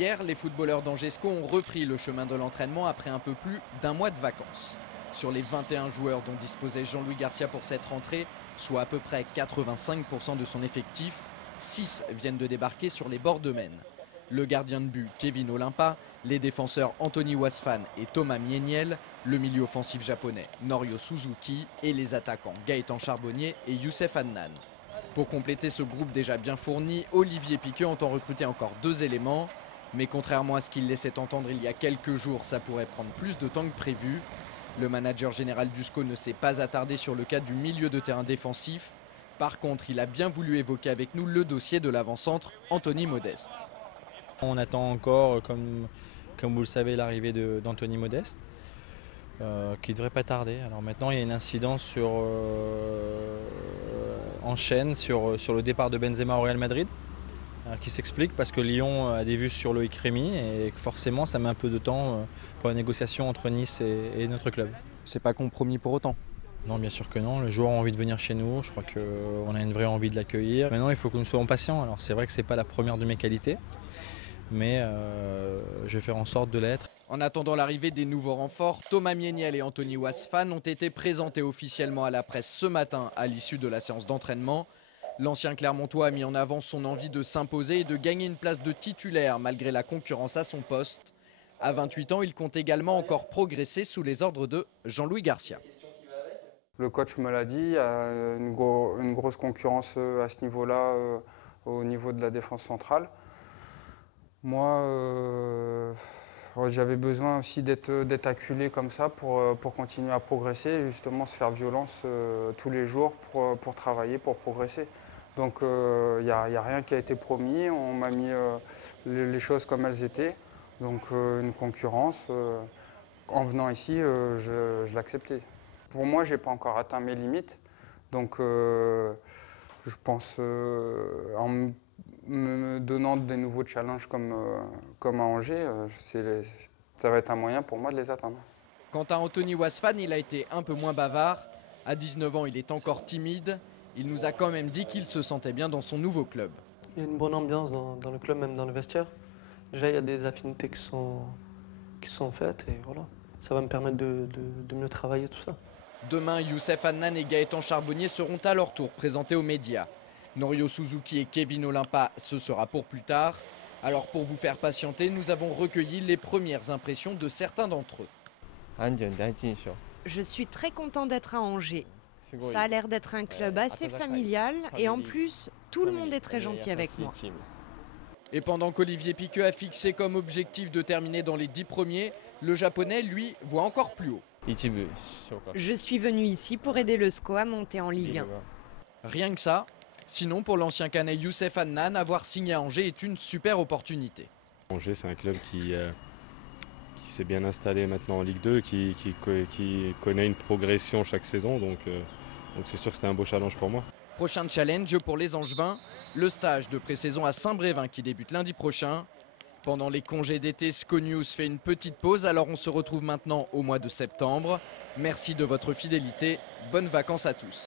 hier, les footballeurs d'Angesco ont repris le chemin de l'entraînement après un peu plus d'un mois de vacances. Sur les 21 joueurs dont disposait Jean-Louis Garcia pour cette rentrée, soit à peu près 85% de son effectif, 6 viennent de débarquer sur les bords de Maine. Le gardien de but Kevin Olympa, les défenseurs Anthony Wasfan et Thomas Mieniel, le milieu offensif japonais Norio Suzuki et les attaquants Gaëtan Charbonnier et Youssef Adnan. Pour compléter ce groupe déjà bien fourni, Olivier Piqueux entend recruter encore 2 éléments. Mais contrairement à ce qu'il laissait entendre il y a quelques jours, ça pourrait prendre plus de temps que prévu. Le manager général du SCO ne s'est pas attardé sur le cas du milieu de terrain défensif. Par contre, il a bien voulu évoquer avec nous le dossier de l'avant-centre Anthony Modeste. On attend encore, comme vous le savez, l'arrivée d'Anthony Modeste, qui ne devrait pas tarder. Alors maintenant, il y a une incidence en chaîne sur le départ de Benzema au Real Madrid, qui s'explique parce que Lyon a des vues sur Loïc Rémy et que forcément ça met un peu de temps pour la négociation entre Nice et notre club. C'est pas compromis pour autant? Non, bien sûr que non. Le joueur a envie de venir chez nous. Je crois qu'on a une vraie envie de l'accueillir. Maintenant, il faut que nous soyons patients. Alors c'est vrai que ce n'est pas la première de mes qualités, mais je vais faire en sorte de l'être. En attendant l'arrivée des nouveaux renforts, Thomas Mieniel et Anthony Wasfan ont été présentés officiellement à la presse ce matin à l'issue de la séance d'entraînement. L'ancien Clermontois a mis en avant son envie de s'imposer et de gagner une place de titulaire malgré la concurrence à son poste. À 28 ans, il compte également encore progresser sous les ordres de Jean-Louis Garcia. Le coach me l'a dit, il y a une grosse concurrence à ce niveau-là, au niveau de la défense centrale. Moi, j'avais besoin aussi d'être acculé comme ça pour continuer à progresser, justement se faire violence tous les jours pour travailler, pour progresser. Donc il n'y a rien qui a été promis, on m'a mis les choses comme elles étaient. Donc une concurrence, en venant ici, je l'acceptais. Pour moi, je n'ai pas encore atteint mes limites, donc je pense en me donnant des nouveaux challenges comme à Angers, ça va être un moyen pour moi de les atteindre. Quant à Anthony Wasfan, il a été un peu moins bavard. À 19 ans, il est encore timide. Il nous a quand même dit qu'il se sentait bien dans son nouveau club. Il y a une bonne ambiance dans le club, même dans le vestiaire. Déjà, il y a des affinités qui sont faites et voilà. Ça va me permettre de mieux travailler tout ça. Demain, Youssef Adnan et Gaëtan Charbonnier seront à leur tour présentés aux médias. Norio Suzuki et Kevin Olympa, ce sera pour plus tard. Alors pour vous faire patienter, nous avons recueilli les premières impressions de certains d'entre eux. Je suis très content d'être à Angers. Ça a l'air d'être un club assez familial et en plus, tout le monde est très gentil avec moi. Et pendant qu'Olivier Piqueux a fixé comme objectif de terminer dans les 10 premiers, le japonais, lui, voit encore plus haut. Je suis venu ici pour aider le SCO à monter en Ligue 1. Rien que ça. Sinon, pour l'ancien Canet Youssef Adnan, avoir signé à Angers est une super opportunité. Angers, c'est un club qui s'est bien installé maintenant en Ligue 2, qui connaît une progression chaque saison, donc c'est sûr que c'était un beau challenge pour moi. Prochain challenge pour les Angevins, le stage de pré-saison à Saint-Brévin qui débute lundi prochain. Pendant les congés d'été, SCO News fait une petite pause, alors on se retrouve maintenant au mois de septembre. Merci de votre fidélité, bonnes vacances à tous.